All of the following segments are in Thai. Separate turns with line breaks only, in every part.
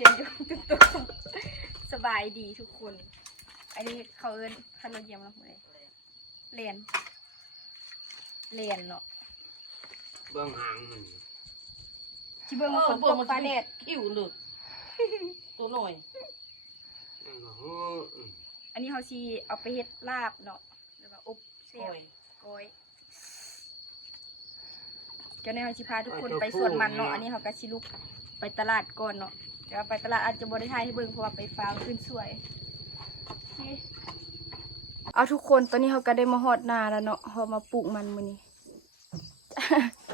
สียงอยู่ตุ๊กตุ๊กสบายดีทุกคน อันนี้เขาเอิ้นคันเราเยี่ยมเราเลยเรียนเรียนเนาะ
เบื้องหางมัน
ที่เบิ่ง
เออ
ฝน
เบิ่
ต
ง
ก
มัน
ฟ้าแดด
คิ้วหลุดตัวหน่อย
นั่นก็ฮู้อืม
อันนี้เขาชีเอาไปเฮ็ดลาบเนาะหรือว่าอบเสี
โอ้
ยบ
ย
ก้อยเจ้าในเขาชิพาทุกคนไปสวนมันเนาะอันนี้เขาก็ชิลุกไปตลาดก่อนเนาะ แต่ว่าไปตลาดอาจจะบริทายให้เบิ่งเพราะว่าไปฟาร์มขึ้นสวยโอเคเอาทุกคนตอนนี้เขาก็ได้มาฮอดนาแล้วเนาะเขามาปลูกมันมื้อนี้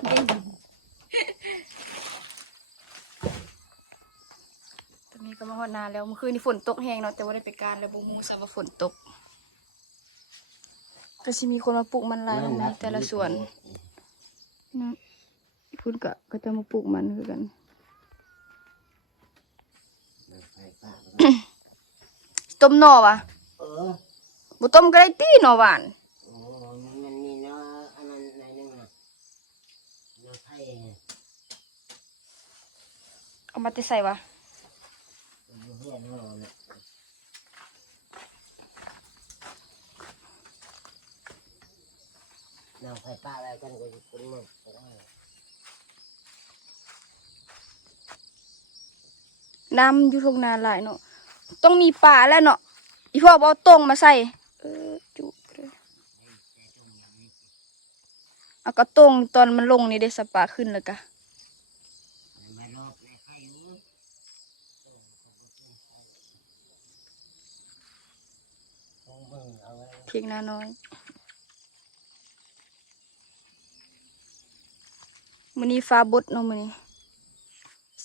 เด้งตอนนี้ก็มาฮอดนาแล้วเมื่อคืนนี้ฝนตกแห้งเนาะแต่ว่าได้ไปการแล้วบ่มูซะว่าฝนตก ก็สิมีคนมาปลูกมันหลายในแต่ละสวนนะพุ่นก็ก็จะมาปลูกมันคือกัน ต้มหน่อวะ
เออ
บ่ต้มก็ได้ตีหน่อหวาน
โอ้มันมีเนาะอันนั้นในนึงนะเนาะไทยเนี่ย
เอามาแต่ใส่วะ
อยู่เฮือนเฮาเนี่ยน้ำไฟป้าอะไรกันก็อยู่คนมึงก็ได้
น้ำอยู่ทงนาหลายเนาะ ต้องมีปลาแล้วเนาะอีพ่อบ่เอาตรงมาใส่เออจุเลยเอาก็ตรงตอนมันลงนี่ได้สปลาขึ้นแล้วกะ
มารอบในไข่อยู่ต้องเบิ่งเอาไว้
เพียงนาน้อยมื้อนี้ฟ้าบดเนาะมื้อนี้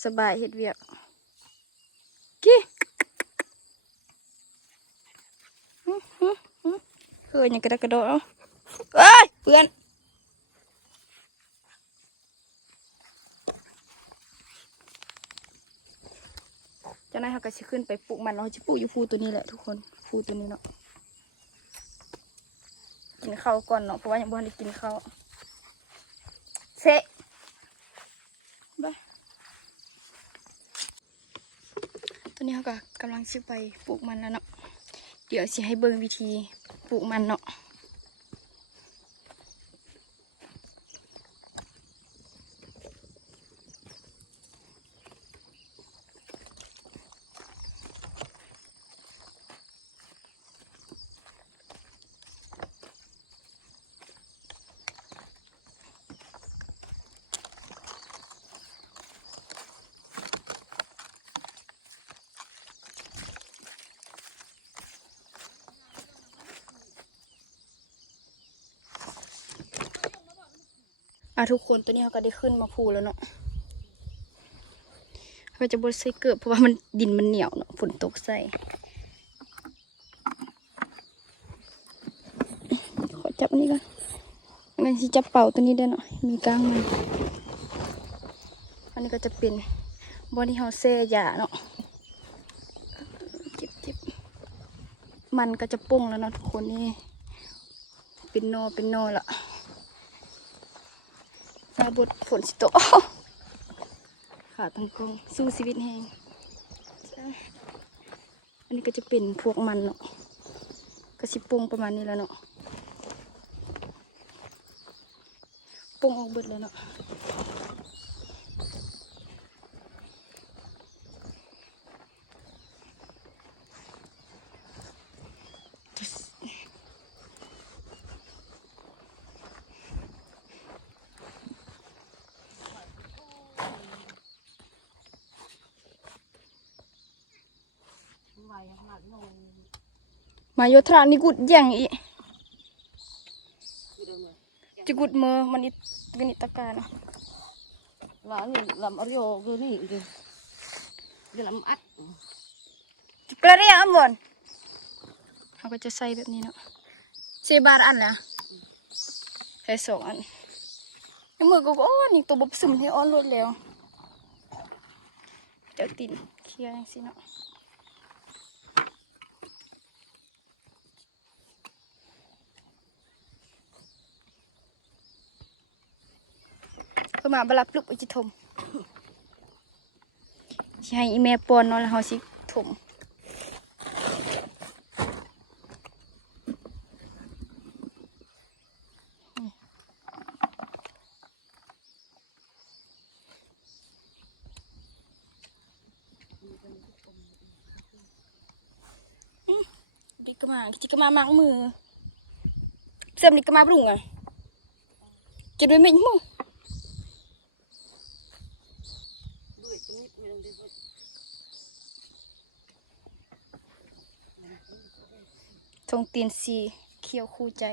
สบายเฮ็ดเวียกกี้อื้อหือหือ เฮ้ยยังกระดกกระโดดเอาเอ้ยเพื่อนเจ้านายเขาก็สิขึ้นไปปลูกมันเนาจะปลูกอยู่ฟูตัวนี้แหละทุกคนฟูตัวนี้เนาะกินข้าวก่อนเนาะเพราะว่ายังบ่ทันได้กินข้าวเซะไปตอนนี้เขาก็กำลังชิไปปลูกมันแล้วเนาะเดี๋ยวสิให้เบิ่งวิธี ปลูกมันเนาะะทุกคนตัวนี้เขาก็ได้ขึ้นมาพูแล้วเนาะเขาจะบดใส่เกือบเพราะว่ามันดินมันเหนียวเนาะฝนตกใส่ขอจับนนี้ก่อนงั้นสิจับเป่าตัวนี้ได้เนาะมีก้างมันอันนี้ก็จะเป็นบอดี้เฮาเซ่ยาเนาะจิบจิบมันก็จะปุ้งแล้วเนาะทุกคนนี่เป็นโนเป็นโนละาบดฝนสิโตกขาตั้งกล้องสู้ชีวิตแหงจ้ะอันนี้ก็จะเป็นพวกมันเนาะก็สิปงประมาณนี้แล้วเนาะปงออกเบิดแล้วเนาะ
ไหวขนาดนอน
มาโยธรานี่กุดอย่างอี
อยู่เดิมเลย
จะกุดมือมันอีกันอิตะกานะ
หลานนี่ลำอริโอคือนี่คือเดี๋ยวลำอัด
จุกระเรียอันบนเขาก็จะใส่แบบนี้เนาะเซบาร์อันนะใส่สองอันไอ้มือก็บอกโอ้นี่ตัวบบซึมให้อ้อนรวดเร็วเดี๋ยวตินเคลียร์อย่างสิเนาะ ก็มาบรับลุกอุจิทมสิให้อีแม่ปอนนาะแล้วเฮาสิถมดิกมาจิกมามักมือเสริมดิกมาปรุงอะจะด้วยไหมมึง ทงตีนสีเขียวคู่ใจ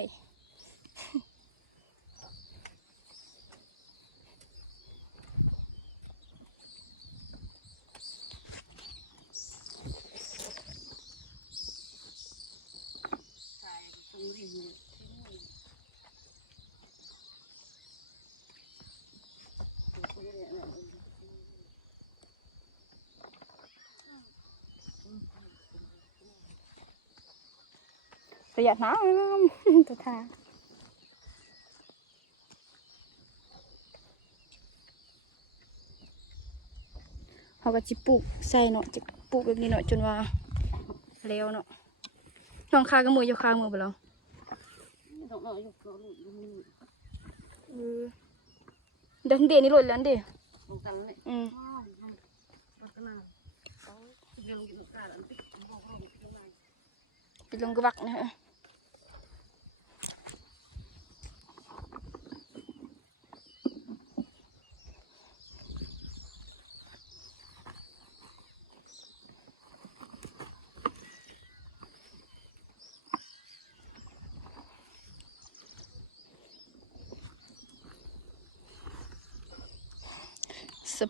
ประหยัดน้ำตัวทาเขาก็จิปลูกใส่เนาะจิปลูกแบบนี้เนาะจนว่าแล้วเนาะน้องคาก็มืออยู่คามือไปแล้วดินเดนี่หล่นแล้วเดอืม
Nó cái nào? Có cái đường cái nó cả là tích nó không không cái này.
ไปลงกระบักนะฮะ ส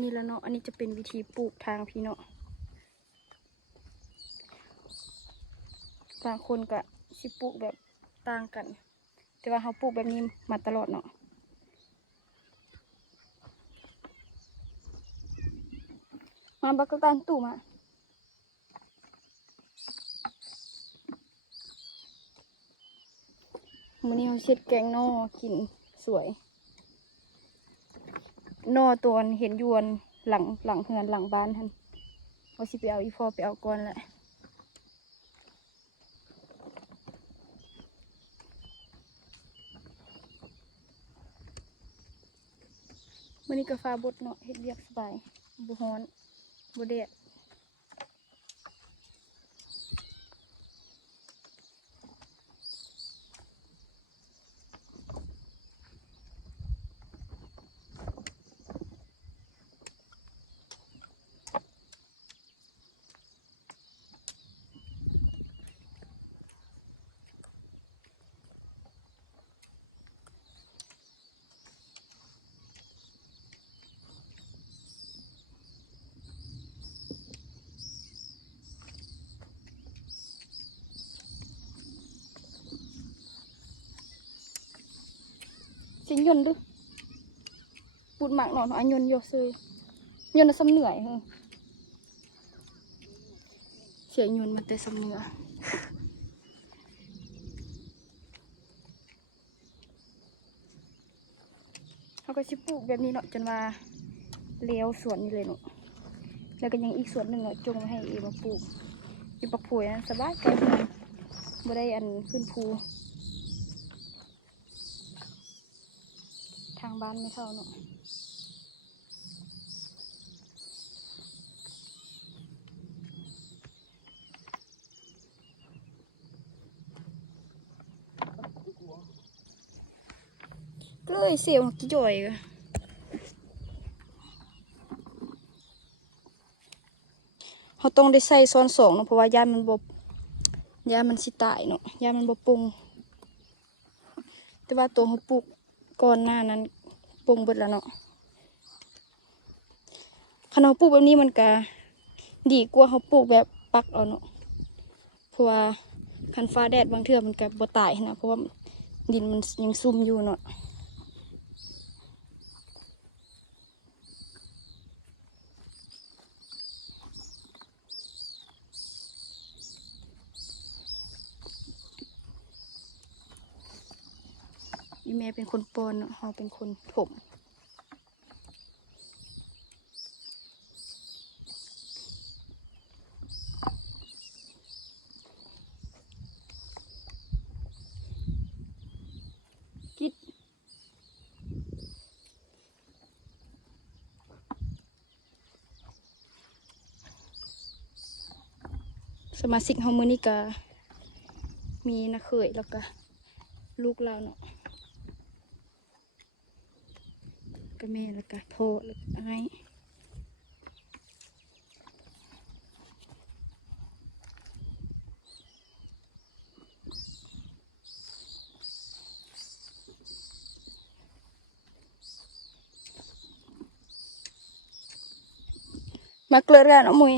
นี่แล้วเนาะ อันนี้จะเป็นวิธีปลูกทางพี่เนาะ บางคนก็สิปลูกแบบต่างกัน แต่ว่าเขาปลูกแบบนี้มาตลอดเนาะมาบักกะตันตู่มามื้อนี้เขาเช็ดแกงนอกินสวย นอตัวเห็นยวนหลังหลังเฮือนหลังบ้านท่านเอาสิไปเอาอีฟอไปเอาก่อนแหละมื่อนี้กาแฟบดเนาะเห็ดเรียกสบายบุฮ้อนบุเดด สิยนดูปูดหมากหนอนอันยนโยซื้อยนอะสำเหนื่อยเฮ้อเสียยนมันแต่สำเหนื่อยเขาก็สิปลูกแบบนี้เนาะจนว่าเลี้ยวสวนนี่เลยเนาะแล้วก็ยังอีกสวนหนึ่งเนาะจงไว้ให้เอมาปลูกอีปักผุยนะสบายใจเพื่อนบ่ได้อันขึ้นภู ทาง บ้านไม่เข้าเนาะก็เลยเสียวกี่จ่อยเขาต้องได้ใส่ซ้อนสองเนาะเพราะว่าย่านมันบบย่านมันสิตายเนาะย่านมันบบปรุงแต่ว่าตัวเขาปลูกก่อนหน้านั้น ปงเบิดแล้วเนาะขันเราปลูกแบบนี้มันก็ดีกว่าเขาปลูกแบบปักเอาเนาะเพราะว่าคันฟ้าแดดบางเทื่อมันก็บ่ตายนะเพราะว่าดินมันยังซุ่มอยู่เนาะ อีแม่เป็นคนปอนเนาเป็นคนถมกิดสมาชิกเฮามื้อนี้ก็มีนักเขยแล้วก็ลูกเราเนาะ ก็แม่แล้วก็พ่อแล้วก็อ้มาเกลือกันเนาะมุย